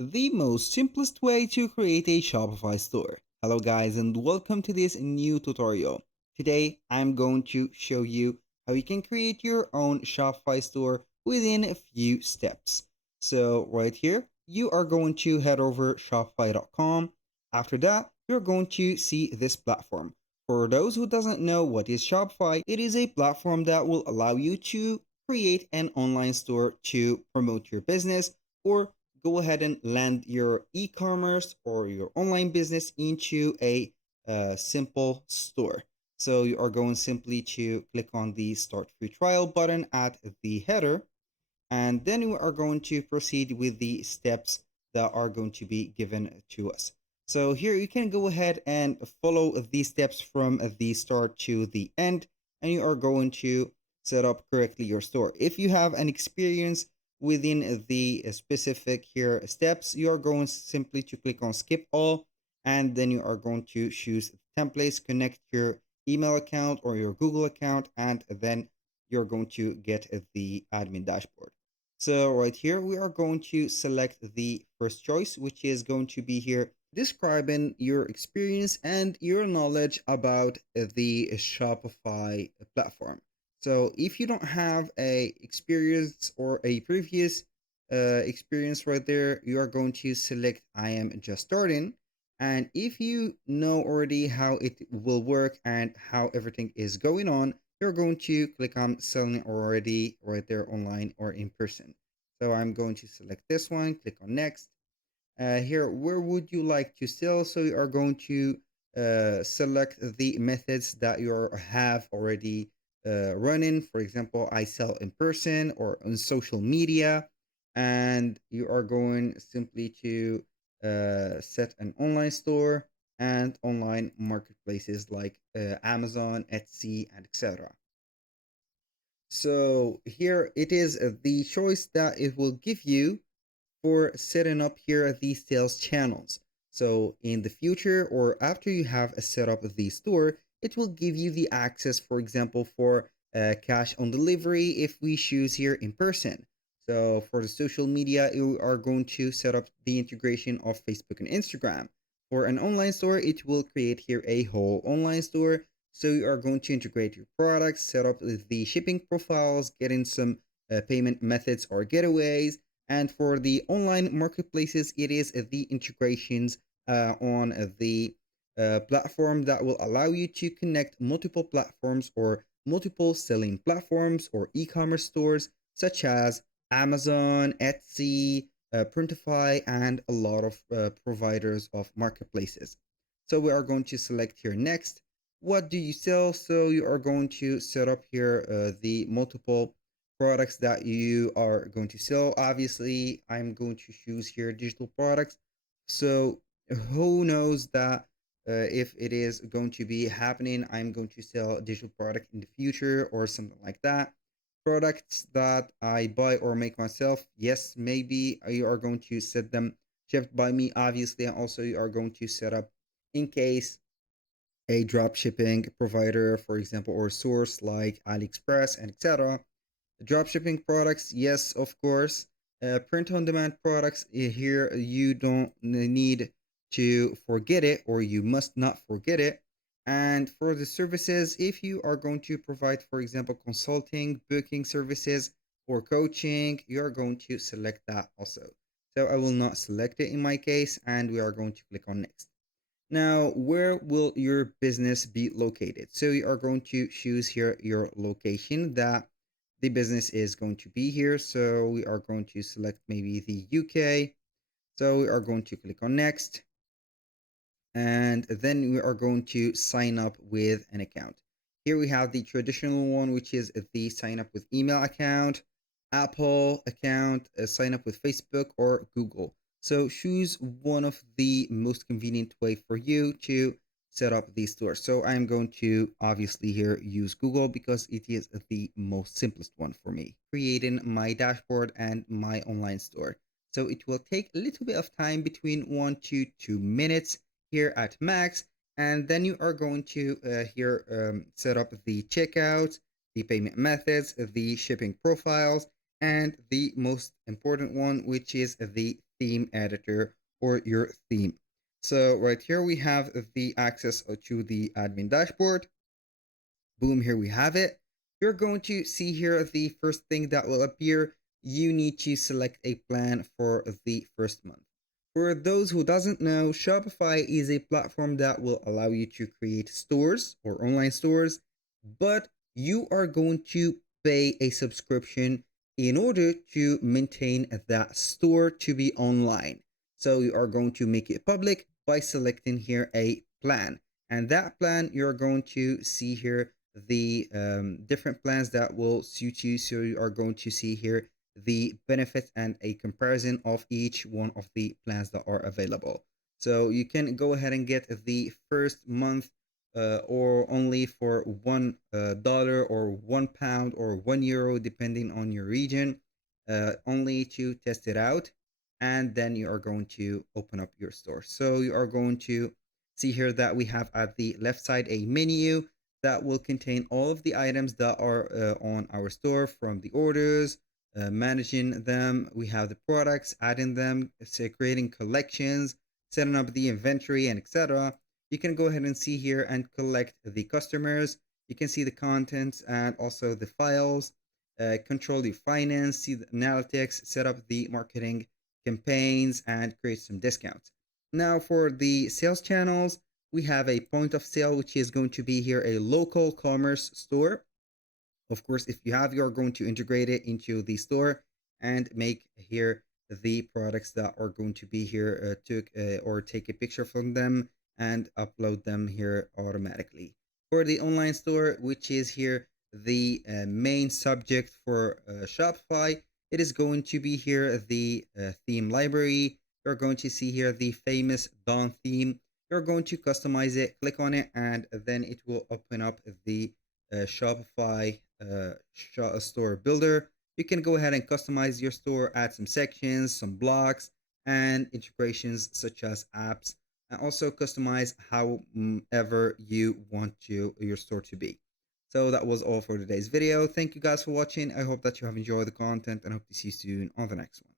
The most simplest way to create a Shopify store. Hello guys and welcome to this new tutorial. Today I'm going to show you how you can create your own Shopify store within a few steps. So right here, you are going to head over shopify.com. After that, you're going to see this platform. For those who doesn't know what is Shopify, it is a platform that will allow you to create an online store to promote your business or go ahead and land your e-commerce or your online business into a simple store. So you are going simply to click on the start free trial button at the header, and then we are going to proceed with the steps that are going to be given to us. So here you can go ahead and follow these steps from the start to the end, and you are going to set up correctly your store. If you have an experience within the specific here steps, you are going simply to click on skip all, and then you are going to choose templates, connect your email account or your Google account, and then you're going to get the admin dashboard. So right here, we are going to select the first choice, which is going to be here describing your experience and your knowledge about the Shopify platform. So if you don't have a experience or a previous experience right there, you are going to select I am just starting. And if you know already how it will work and how everything is going on, you're going to click on selling already right there online or in person. So I'm going to select this one, click on next. Here, where would you like to sell? So you are going to select the methods that you have already running. For example, I sell in person or on social media. And you are going simply to set an online store and online marketplaces like Amazon, Etsy, and etc. So here it is the choice that it will give you for setting up here these sales channels. So in the future or after you have a setup of the store, it will give you the access, for example, for cash on delivery if we choose here in person. So for the social media, you are going to set up the integration of Facebook and Instagram. For an online store, it will create here a whole online store. So you are going to integrate your products, set up the shipping profiles, get in some payment methods or getaways, and for the online marketplaces, it is the integrations on the platform that will allow you to connect multiple platforms or multiple selling platforms or e-commerce stores such as Amazon, Etsy, Printify, and a lot of providers of marketplaces. So we are going to select here next. What do you sell? So you are going to set up here the multiple products that you are going to sell. Obviously, I'm going to choose here digital products. So who knows that if it is going to be happening, I'm going to sell a digital product in the future or something like that. Products that I buy or make myself, yes, maybe you are going to set them shipped by me, obviously, and also you are going to set up in case a drop shipping provider, for example, or source like AliExpress and etc. Dropshipping products, yes, of course. Print on demand products, here you don't need to forget it, or you must not forget it. And for the services, if you are going to provide, for example, consulting, booking services, or coaching, you are going to select that also. So I will not select it in my case, and we are going to click on next. Now, where will your business be located? So you are going to choose here your location that the business is going to be here. So we are going to select maybe the UK. So we are going to click on next. And then we are going to sign up with an account. Here we have the traditional one, which is the sign up with email account, Apple account, sign up with Facebook or Google. So choose one of the most convenient way for you to set up the store. So I'm going to obviously here use Google because it is the most simplest one for me, creating my dashboard and my online store. So it will take a little bit of time between 1 to 2 minutes here at max, and then you are going to here set up the checkout, the payment methods, the shipping profiles, and the most important one, which is the theme editor or your theme. So right here we have the access to the admin dashboard. Boom, here we have it. You're going to see here the first thing that will appear. You need to select a plan for the first month. For those who doesn't know, Shopify is a platform that will allow you to create stores or online stores, but you are going to pay a subscription in order to maintain that store to be online. So you are going to make it public by selecting here a plan. And that plan, you're going to see here the different plans that will suit you. So you are going to see here the benefits and a comparison of each one of the plans that are available. So you can go ahead and get the first month or only for $1 or £1 or €1, depending on your region, only to test it out. And then you are going to open up your store. So you are going to see here that we have at the left side a menu that will contain all of the items that are on our store, from the orders, managing them. We have the products, adding them, say, creating collections, setting up the inventory, and etc. You can go ahead and see here and collect the customers. You can see the contents and also the files, control the finance, see the analytics, set up the marketing campaigns, and create some discounts. Now, for the sales channels, we have a point of sale, which is going to be here a local commerce store. Of course, if you have, you're going to integrate it into the store and make here the products that are going to be here took or take a picture from them and upload them here automatically. For the online store, which is here the main subject for Shopify, it is going to be here the theme library. You're going to see here the famous Dawn theme. You're going to customize it, click on it, and then it will open up the Shopify store builder. You can go ahead and customize your store, add some sections, some blocks, and integrations such as apps, and also customize however you want your store to be. So that was all for today's video. Thank you guys for watching. I hope that you have enjoyed the content and hope to see you soon on the next one.